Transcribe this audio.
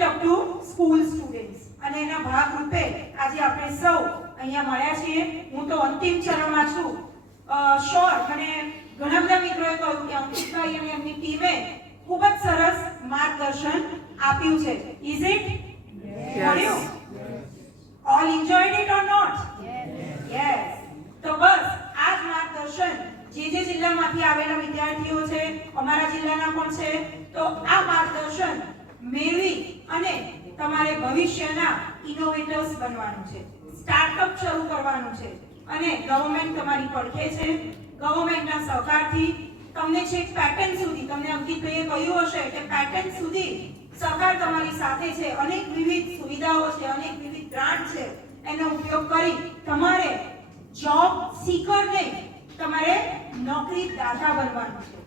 Limited up to school students અને એના ભાગ રૂપે આજે આપણે સૌ અહીંયા મળ્યા છીએ. હું તો અંતિમ ચરણમાં છું. શ્યોર મને ઘણા બધા મિત્રોએ કહ્યું કે અંકિતભાઈ અને એમની ટીમે ખૂબ જ સરસ માર્ગદર્શન આપ્યું છે. Is it? મળ્યું? All enjoyed it or not? Yes. તો બસ આ જ માર્ગદર્શન જે જિલ્લામાંથી આવેલા વિદ્યાર્થીઓ છે, અમારા જિલ્લાના પણ છે, તો આ માર્ગદર્શન મેળવી અને તમારે ભવિષ્યના ઇનોવેટર્સ બનવાનું છે, સ્ટાર્ટઅપ શરૂ કરવાનું છે અને ગવર્નમેન્ટ તમારી પડખે છે. ગવર્નમેન્ટના સહકારથી તમને છેક પેટર્ન સુધી, તમને અંકિતભાઈએ કહ્યું હશે કે પેટર્ન સુધી સરકાર તમારી સાથે છે. અનેક વિવિધ સુવિધાઓ છે, અનેક વિવિધ ગ્રાન્ટ છે, એનો ઉપયોગ કરી તમારે જોબ સીકર નહીં, તમારે નોકરી દાતા બનવાનું છે.